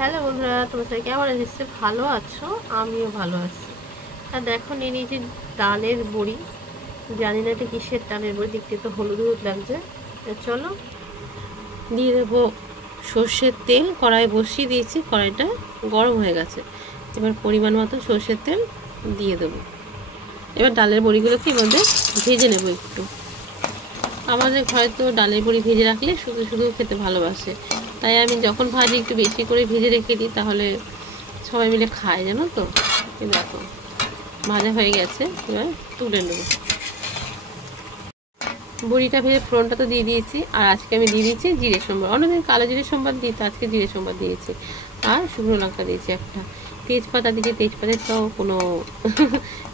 Hello বন্ধুরা, তোমরা সবাই কেমন আছো? ভালো আছো? আমিও ভালো আছি। আর দেখো নিয়ে নিয়েছি ডালের বড়ি। জানি না এটা কিসের ডালের বড়ি, দেখতে তো হলুদ হলুদ লাগছে। চলো দিয়ে দেবো সর্ষের তেল। কড়াই বসিয়ে দিয়েছি, কড়াইটা গরম হয়ে গেছে। এবার পরিমাণ মতো সর্ষের তেল দিয়ে দেবো। এবার ডালের বড়িগুলোকে এর মধ্যে ভেজে নেবো একটু। আমাদের ঘরে তো ডালের বড়ি ভেজে রাখলে শুধু শুধু খেতে ভালোবাসে, তাই আমি যখন ভাজি একটু বেশি করে ভেজে রেখে দিই, তাহলে সবাই মিলে খায়, জানো তো। দেখো ভাজা হয়ে গেছে, এবার তুলে নেব। বড়িটা ভেজে ফোড়নটা তো দিয়ে দিয়েছি, আর আজকে আমি দিয়ে দিয়েছি জিরে সম্বার। অন্যদিন কালো জিরে সম্বার দিই, তো আজকে জিরে সম্বার দিয়েছি। আর শুকনো লঙ্কা দিয়েছি একটা, তেজপাতা দিয়েছি। তেজপাতার তো কোনো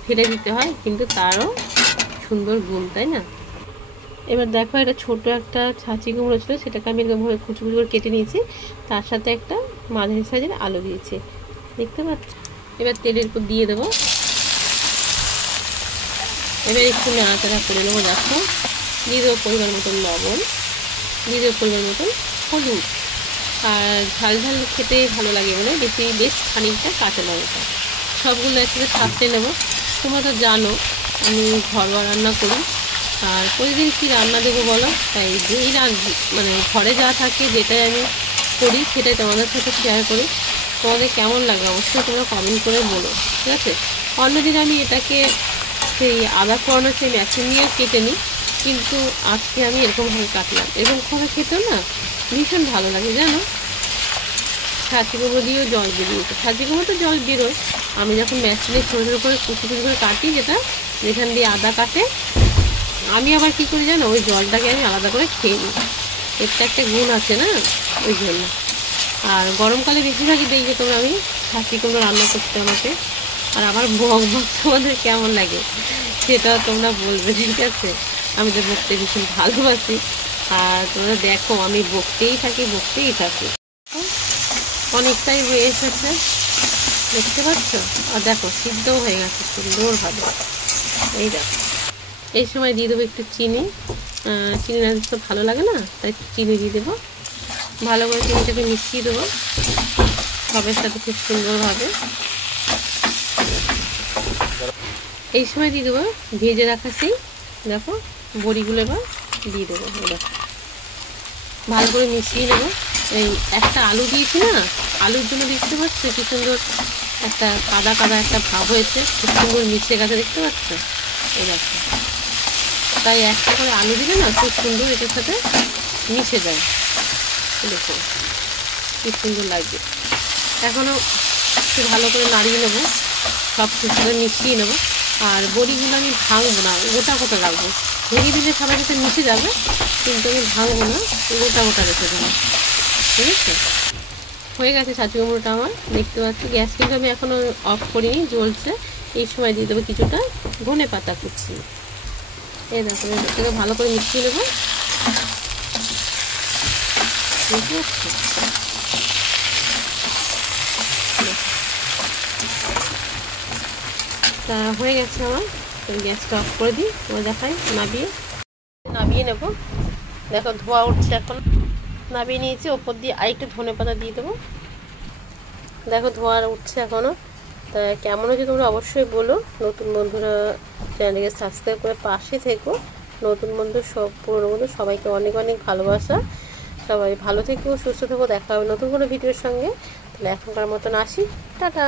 ফেলে দিতে হয়, কিন্তু তারও সুন্দর গুণ, তাই না। এবার দেখো, এটা ছোট একটা ছাঁচি কুমড়ো ছিল, সেটাকে আমি এরকম কুচি কুচি করে কেটে নিয়েছি। তার সাথে একটা মাঝারি সাইজের আলু দিয়েছি, দেখতে পাচ্ছ। এবার তেলের উপর দিয়ে দেবো। এবার একটু নাড়াচাড়া করে নেবো। দেখো দিয়ে দেবো পরিমাণ মতন লবণ, দিয়ে দেবো পরিমাণ মতন হলুদ। আর ঝাল ঝাল খেতে ভালো লাগে বলে বেশ খানিকটা কাঁচা লঙ্কা, সবগুলো একসাথে সাঁতরে নেবো। তোমরা তো জানো আমি ঘরোয়া রান্না করি, আর প্রতিদিন কী রান্না দেবো বলো, তাই যেই মানে ঘরে যা থাকে যেটাই আমি করি সেটাই তোমাদের সাথে শেয়ার করি। তোমাদের কেমন লাগে অবশ্যই তোমরা কমেন্ট করে বলো, ঠিক আছে। অন্যদিন আমি এটাকে সেই আদা ফোড়ানো সেই মেশিন নিয়ে কেটে নিই, কিন্তু আজকে আমি এরকমভাবে কাটলাম। এরকম করে খেতেও না ভীষণ ভালো লাগে, জানো। ছাঁচি কুমড়ো দিয়েও জল বেরিয়েছে। ছাঁচি কুমড়ো তো জল বেরোয়, আমি যখন মেশিনে ছোটো ছোটো করে কুচি কুচি করে কাটি, যেখান দিয়ে আদা কাটে, আমি আবার কী করি জানো, ওই জলটাকে আমি আলাদা করে খেয়ে নিই। এরটা একটা গুণ আছে না, ওই জন্য। আর গরমকালে বেশিরভাগই দেখবে তোমরা আমি ছাঁচি কুমড়ো রান্না করতে আমাকে। আর আমার বক তোমাদের কেমন লাগে সেটাও তোমরা বলবে, ঠিক আছে। আমি তো বকতে ভীষণ ভালোবাসি, আর তোমরা দেখো আমি বকতেই থাকি। অনেকটাই হয়ে এসেছে, দেখতে পাচ্ছ। আর দেখো সিদ্ধও হয়ে গেছে সুন্দরভাবে। এই দেখো, এই সময় দিয়ে দেবো একটু চিনি। চিনি না দিতে তো ভালো লাগে না, তাই একটু চিনি দিয়ে দেবো। ভালো করে চিনিটাকে মিশিয়ে দেবো সবের সাথে খুব সুন্দরভাবে। এই সময় দিয়ে দেবো ভেজে রাখা সেই দেখো বড়িগুলো, এবার দিয়ে দেবো। দেখো ভালো করে মিশিয়ে নেবো। এই একটা আলু দিয়েছি না, আলুর জন্য দেখতে পাচ্ছ কি সুন্দর একটা কাদা কাদা একটা ভাব হয়েছে, খুব সুন্দর মিশে গেছে, দেখতে পাচ্ছ। এই দেখো, তাই একটা করে আলু দিলে না খুব সুন্দর এটার সাথে মিশে যায়। দেখো কি সুন্দর লাগবে। এখনও একটু ভালো করে নাড়িয়ে নেবো, সব কিছুর সাথে মিশিয়ে নেবো। আর বড়িগুলো আমি ভাঙবো না, গোটা গোটা রাখবো। ভেঙে দিলে সবার সাথে মিশে যাবে, কিন্তু আমি ভাঙবো না, গোটা গোটা রেখে দেবো, ঠিক আছে। হয়ে গেছে ছাঁচি কুমড়োটা আমার, দেখতে পাচ্ছি। গ্যাস কিন্তু আমি এখনও অফ করিনি, জ্বলছে। এই সময় দিয়ে দেবো কিছুটা ধনে পাতা কুচি। এই দেখো, এটাকে ভালো করে মিশিয়ে নেবো, বুঝতে পারছি। তা হয়ে গেছে আমার, গ্যাসটা অফ করে দিই, তোমার দেখাই নামিয়ে নেব। দেখো ধোয়া উঠছে, এখন নামিয়ে নিয়েছি। ওপর দিয়ে আরেকটু ধনে পাতা দিয়ে দেবো। দেখো ধোয়া উঠছে এখনও। তা কেমন হচ্ছে তোমরা অবশ্যই বলো। নতুন বন্ধুরা চ্যানেলকে সাবস্ক্রাইব করে পাশে থেকো। নতুন বন্ধু সব পুরনো বন্ধু সবাইকে অনেক অনেক ভালোবাসা। সবাই ভালো থেকো, সুস্থ থেকো। দেখা হবে নতুন কোনো ভিডিওর সঙ্গে। তাহলে এখনকার মতন আসি, টাটা।